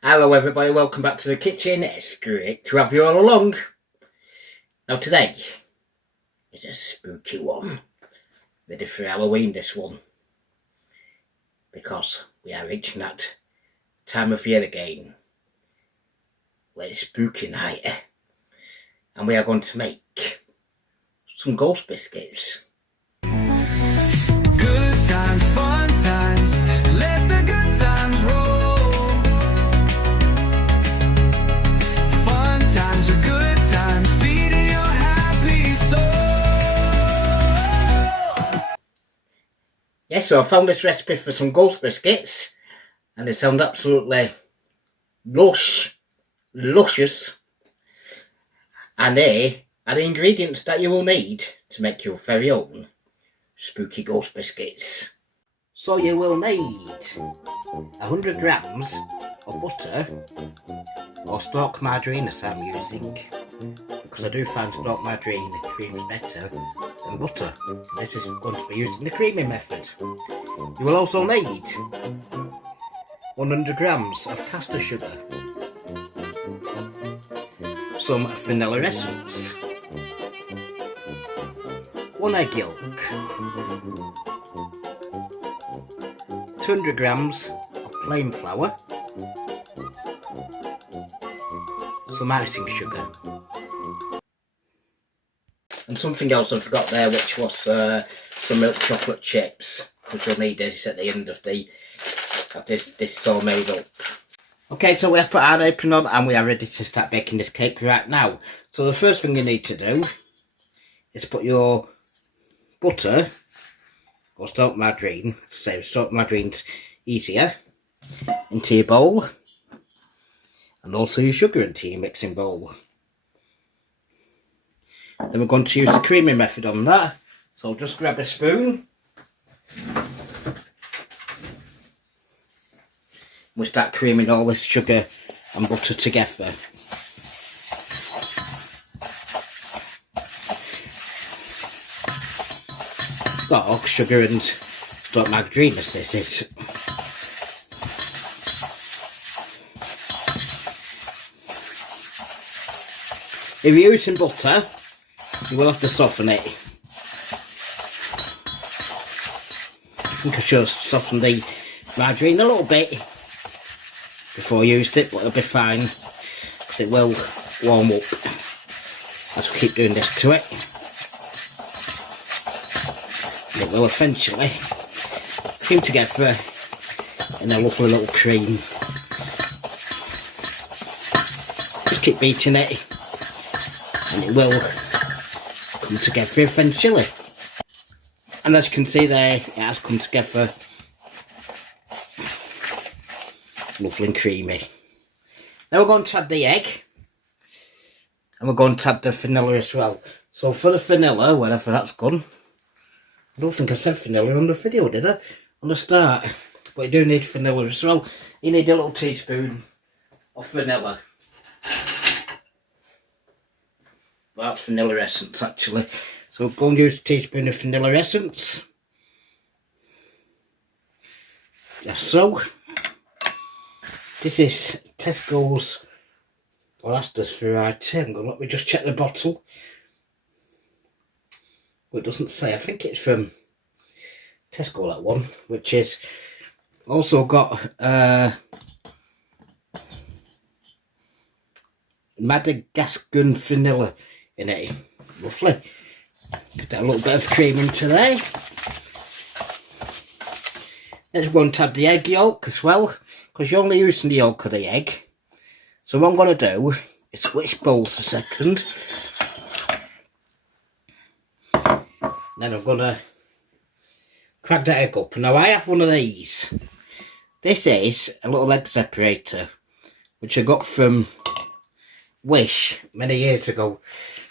Hello everybody, welcome back to the kitchen. It's great to have you all along. Now today is a spooky one. Ready for Halloween, this one. Because we are reaching that time of year again where it's spooky night. And we are going to make some ghost biscuits. Good times, fun times, let the good times roll. Fun times are good times, feeding your happy soul. Yes, so I found this recipe for some ghost biscuits and they sound absolutely luscious. And they are the ingredients that you will need to make your very own spooky ghost biscuits. So you will need 100 grams of butter or stock margarine as I'm using, because I do find stock margarine creams better than butter. This is going to be using the creaming method. You will also need 100 grams of caster sugar, some vanilla essence, 1 egg yolk, 200 grams of plain flour, some icing sugar, and something else I forgot there, which was some milk chocolate chips, because you'll need this at the end of this is all made up. Okay, so we have put our apron on and we are ready to start baking this cake right now. So the first thing you need to do is put your butter or stock margarine, so stock margarine's easier, into your bowl, and also your sugar into your mixing bowl. Then we're going to use the creaming method on that, so just grab a spoon. We start creaming all this sugar and butter together. Stock, sugar and stock margarine as this is. If you're using butter, you will have to soften it. I think I should soften the margarine a little bit before I used it, but it'll be fine because it will warm up as we keep doing this to it. And it will eventually cream together in a lovely little cream. Just keep beating it and it will come together eventually. And as you can see there, it has come together lovely and creamy. Now we're going to add the egg and we're going to add the vanilla as well. So for the vanilla, whenever that's gone, I don't think I said vanilla on the video, did I? On the start. But you do need vanilla as well. You need a little teaspoon of vanilla. Well, that's vanilla essence actually. So we're going to use a teaspoon of vanilla essence. Just so. This is Tesco's, well that's just variety. Let me just check the bottle. Well, it doesn't say, I think it's from Tesco, that one, which is also got Madagascar vanilla in it. Lovely. Put a little bit of cream into there. Let's go and add the egg yolk as well, because you're only using the yolk of the egg. So what I'm going to do is switch bowls a second. Then I'm going to crack that egg up. Now I have one of these. This is a little egg separator, which I got from Wish many years ago.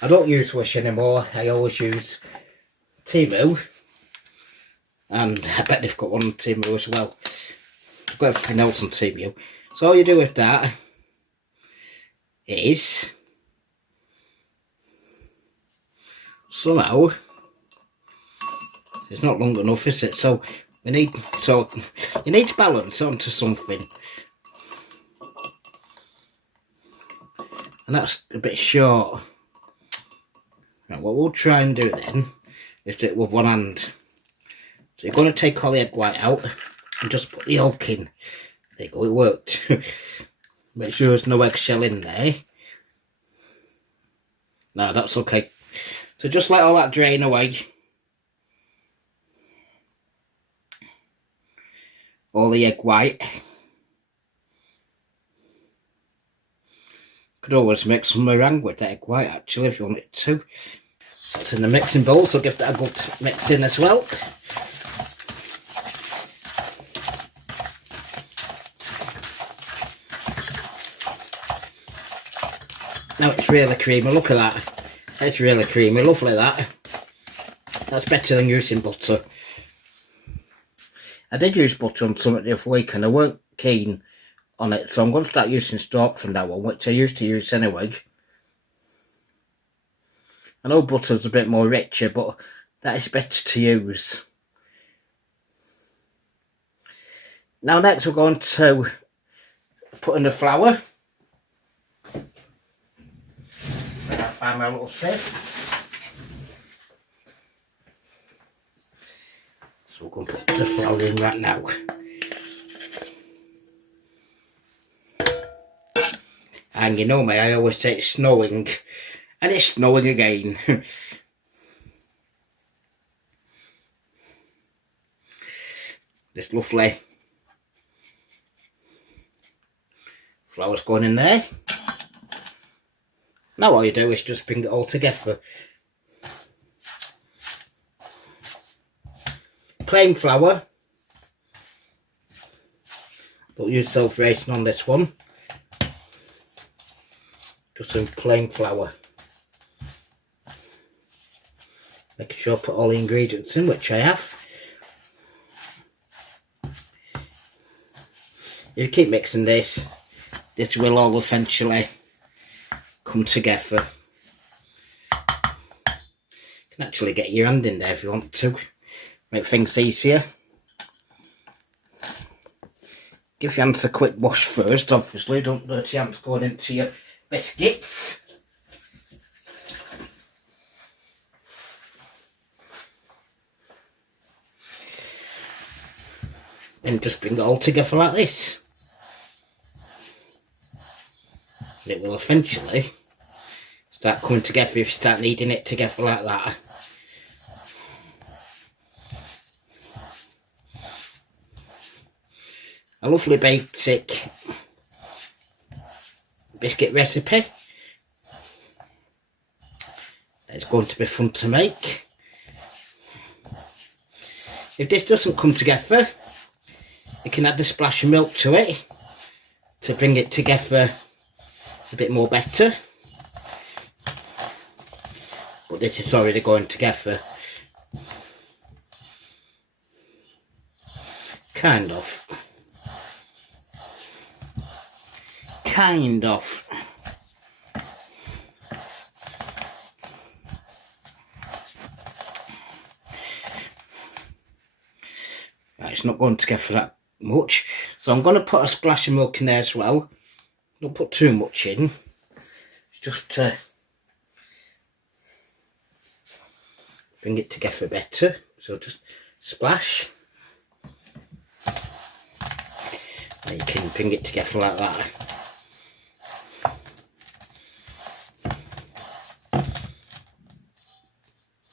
I don't use Wish anymore. I always use Temu. And I bet they've got one on Temu as well. I've got everything else on Temu. So all you do with that is somehow it's not long enough, is it? So you need to balance onto something. and that's a bit short. Now what we'll try and do then is do it with one hand. So you're going to take all the egg white out and just put the yolk in. There you go, it worked. Make sure there's no eggshell in there. No, that's okay. So just let all that drain away. All the egg white. Could always make some meringue with the egg white actually if you wanted to. So it's in the mixing bowl, so give that a good mix in as well. Now it's really creamy, look at that. It's really creamy, lovely that. That's better than using butter. I did use butter on something the other week and I weren't keen on it, so I'm going to start using stock from now on, which I used to use anyway. I know butter's a bit more richer, but that is better to use. Now next we're going to put in the flour. I'll find my little sieve. So we're going to put the flour in right now. And you know me, I always say it's snowing. And it's snowing again. This lovely flour's going in there. Now all you do is just bring it all together. Plain flour. Don't use self-raising on this one. Just some plain flour. Making sure I put all the ingredients in, which I have. If you keep mixing this will all eventually come together. You can actually get your hand in there if you want to, make things easier. Give your hands a quick wash first, obviously, don't dirty your hands going into your biscuits. Then just bring it all together like this. And it will eventually start coming together if you start kneading it together like that. A lovely basic biscuit recipe. It's going to be fun to make. If this doesn't come together, you can add a splash of milk to it to bring it together a bit more better. But this is already going together. Kind of. Right, it's not going together that much, so I'm going to put a splash of milk in there as well. Don't put too much in, it's just to bring it together better. So just splash, and you can bring it together like that.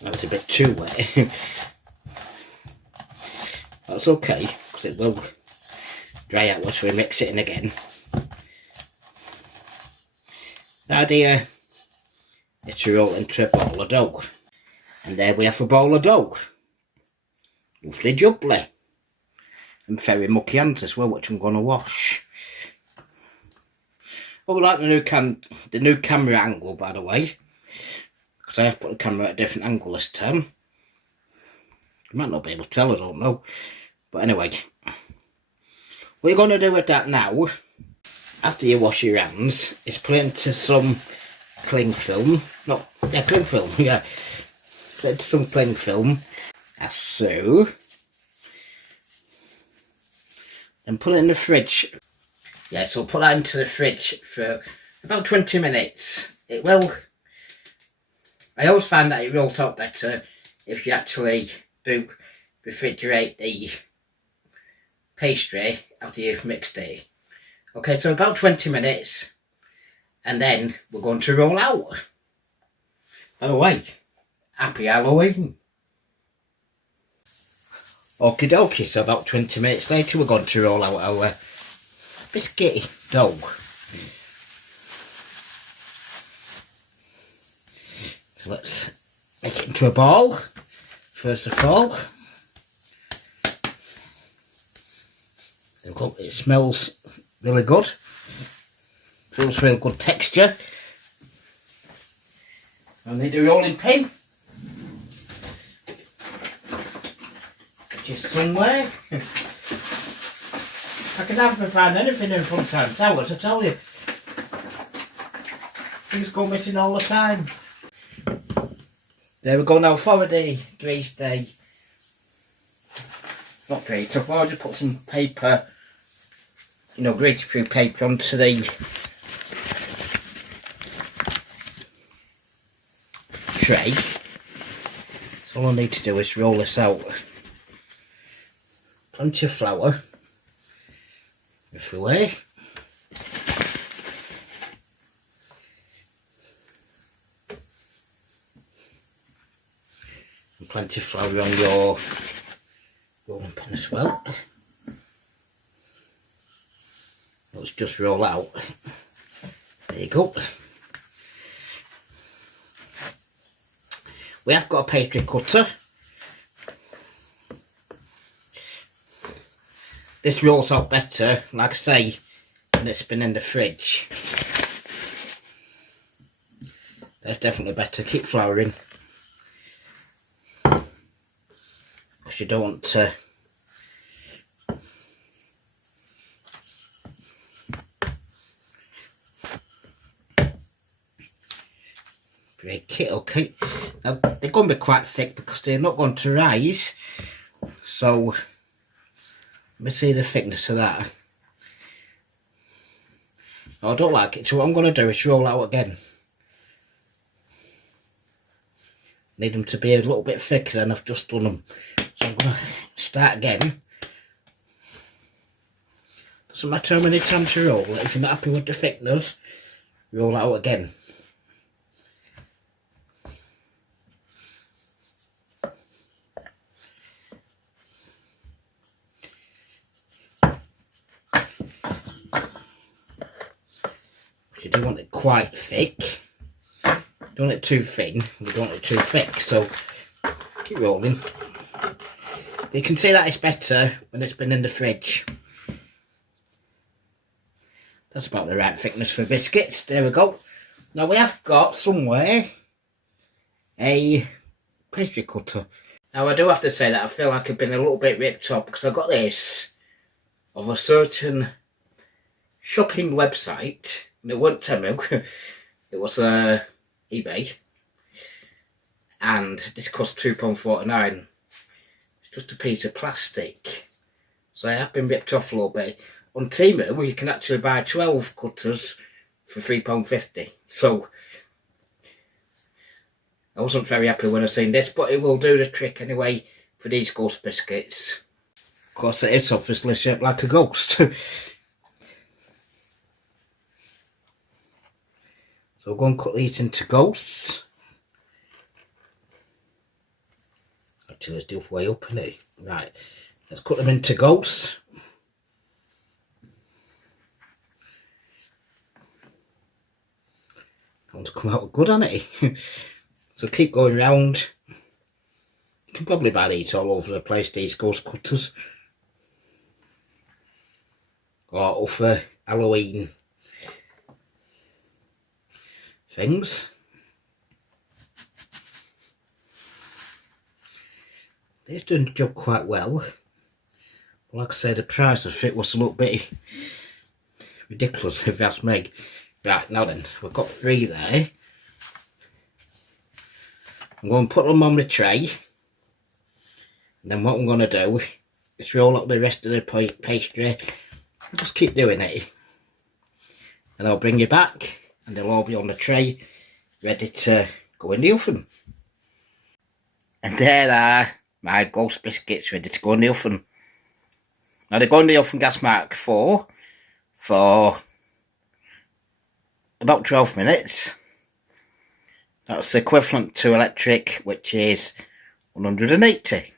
That's a bit too wet. That's okay, because it will dry out once we mix it in again. The idea is to roll into a bowl of dough. And there we have a bowl of dough. Lovely jubbly. And very mucky hands as well, which I'm going to wash. Oh, I like the new camera angle, by the way. Because I have put the camera at a different angle this time. You might not be able to tell, I don't know. But anyway, what you're going to do with that now, after you wash your hands, is put it into some cling film. Cling film, yeah. Put it into some cling film, as so. Then put it in the fridge. Yeah, so put that into the fridge for about 20 minutes. It will. I always find that it rolls out better if you actually do refrigerate the pastry after you've mixed it. Okay, so about 20 minutes, and then we're going to roll out. By the way, happy Halloween. Okie dokie, so about 20 minutes later we're going to roll out our biscuit dough. So let's make it into a ball, first of all. It smells really good, feels real good texture. I need a rolling pin, which is somewhere. I can never find anything in front of towers, I tell you. Things go missing all the time. There we go now for the grease day. Not grease, I've already put some paper, you know, grease-proof paper onto the tray. So all I need to do is roll this out. Plenty of flour everywhere. And plenty of flour on your rolling pin as well. Let's just roll out. There you go. We have got a pastry cutter. This rolls out better, like I say, when it's been in the fridge. That's definitely better. Keep flouring, because you don't want to break it. Okay, now they're going to be quite thick because they're not going to rise, so let me see the thickness of that. I don't like it, so what I'm going to do is roll out again. Need them to be a little bit thicker than I've just done them, so I'm going to start again. Doesn't matter how many times you roll, if you're not happy with the thickness, roll out again. You don't want it quite thick, you don't want it too thin, you don't want it too thick, so keep rolling. You can see that it's better when it's been in the fridge. That's about the right thickness for biscuits. There we go. Now we have got somewhere a pastry cutter. Now I do have to say that I feel like I've been a little bit ripped off, because I got this of a certain shopping website. And it wasn't Temu, it was eBay, and this cost £2.49. It's just a piece of plastic, so I have been ripped off a little bit. On Temu you can actually buy 12 cutters for £3.50, so I wasn't very happy when I seen this, but it will do the trick anyway for these ghost biscuits. Of course it is obviously shaped like a ghost. So we'll go and cut these into ghosts. Actually, let's do it way up in it. Right, let's cut them into ghosts. I want to come out good on it. So keep going round. You can probably buy these all over the place, these ghost cutters. Or offer Halloween things. They're doing the job quite well. But like I said, the price of it was a little bit ridiculous if you ask me. Right, now then, we've got 3 there. I'm going to put them on the tray. And then what I'm going to do is roll up the rest of the pastry. Just keep doing it. And I'll bring you back and they'll all be on the tray ready to go in the oven. And there are my ghost biscuits ready to go in the oven. Now they go in the oven gas mark 4 for about 12 minutes. That's equivalent to electric, which is 180.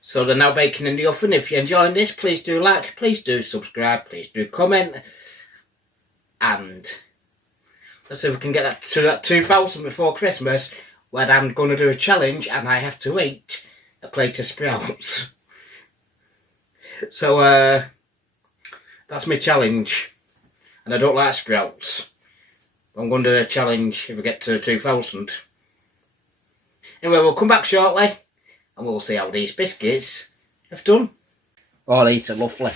So they're now baking in the oven. If you're enjoying this, please do like, please do subscribe, please do comment. And let's see if we can get that to that 2,000 before Christmas, where I'm going to do a challenge and I have to eat a plate of sprouts. So that's my challenge. And I don't like sprouts. I'm going to do a challenge if we get to 2,000. Anyway, we'll come back shortly and we'll see how these biscuits have done. Oh, these are lovely.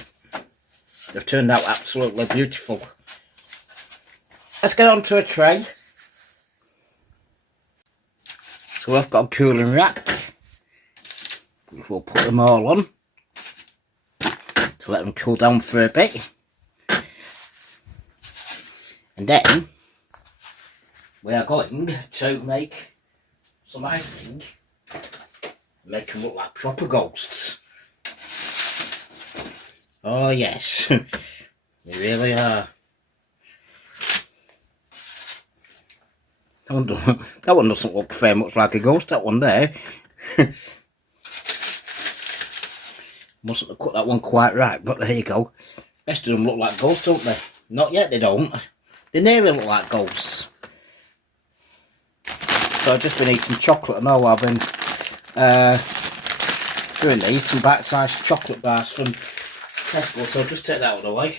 They've turned out absolutely beautiful. Let's get onto a tray. So I've got a cooling rack. We'll put them all on to let them cool down for a bit. And then we are going to make some icing, make them look like proper ghosts. Oh yes, they really are. That one doesn't look very much like a ghost, that one there. Mustn't have cut that one quite right, but there you go. Rest of them look like ghosts, don't they? Not yet, they don't. They nearly look like ghosts. So I've just been eating chocolate and all. I've been doing these, some bite-sized chocolate bars from Tesco, so I'll just take that one away.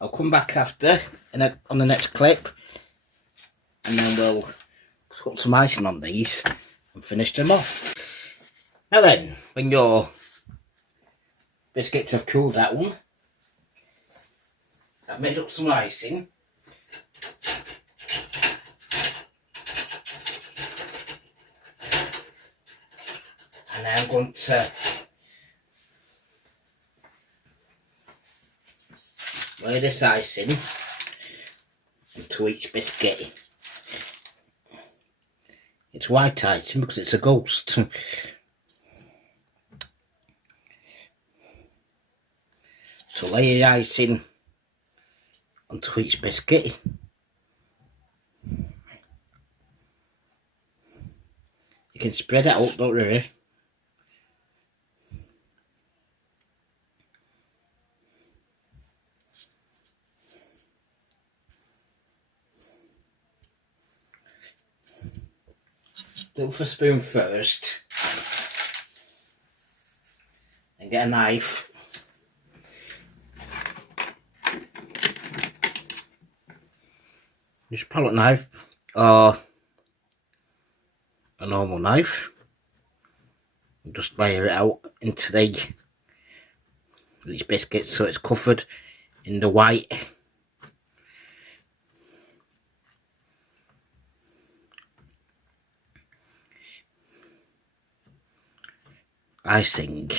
I'll come back after on the next clip, and then we'll put some icing on these and finish them off. Now then, when your biscuits have cooled down, I've made up some icing. And I'm going to lay this icing into each biscuit. It's white icing because it's a ghost. So lay your icing onto each biscuit. You can spread it out, don't worry. Do it with a spoon first. And get a knife. Just a palette knife or a normal knife, and just layer it out into these biscuits so it's covered in the white. Icing.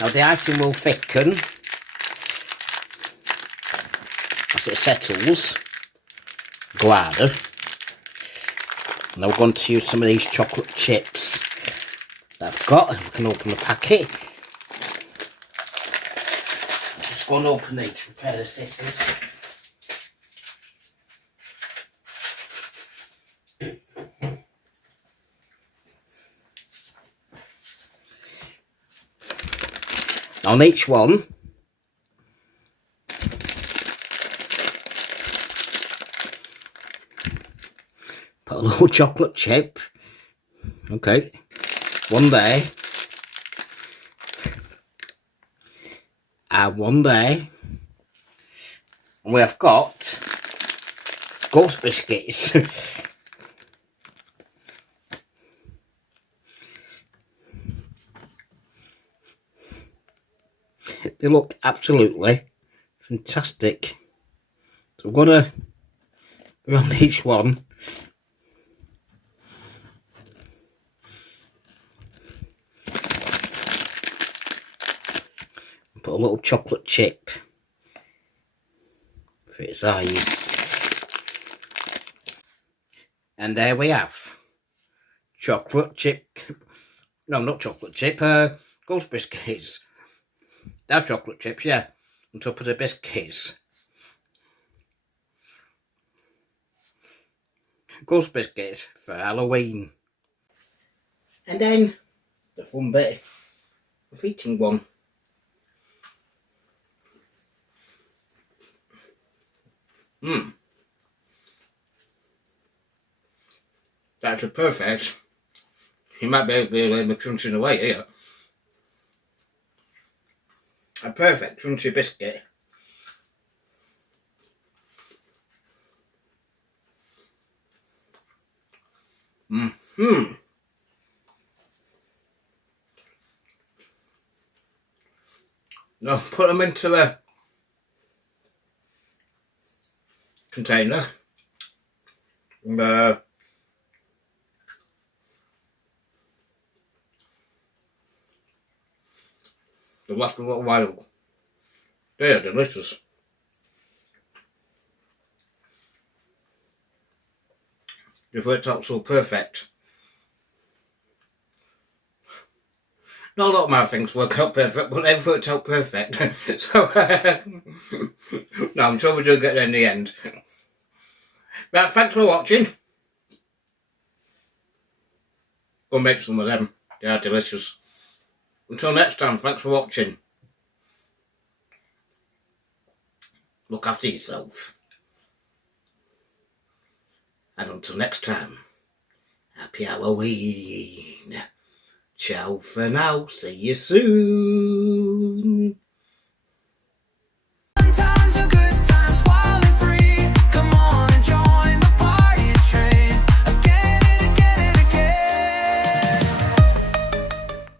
Now the icing will thicken as it settles. Go harder. Now we're going to use some of these chocolate chips that I've got. We can open the packet. I'm just going to open these with a pair of scissors. On each one, put a little chocolate chip. Okay, one there, and one there, and we have got ghost biscuits. They look absolutely fantastic. So I'm gonna go on each one. put a little chocolate chip for its eyes. And there we have chocolate chip, no, not chocolate chip, ghost biscuits. They're chocolate chips, yeah, on top of the biscuits. Ghost biscuits for Halloween. And then the fun bit of eating one. That's perfect. You might be able to hear me crunching away here. A perfect crunchy biscuit. Now put them into a container. And, they'll last a little while. They are delicious. They've worked out so perfect. Not a lot of my things work out perfect, but they've worked out perfect. So, no, I'm sure we do get there in the end. Right, thanks for watching. Go make some of them. They are delicious. Until next time, thanks for watching. Look after yourself. And until next time, happy Halloween. Ciao for now, see you soon.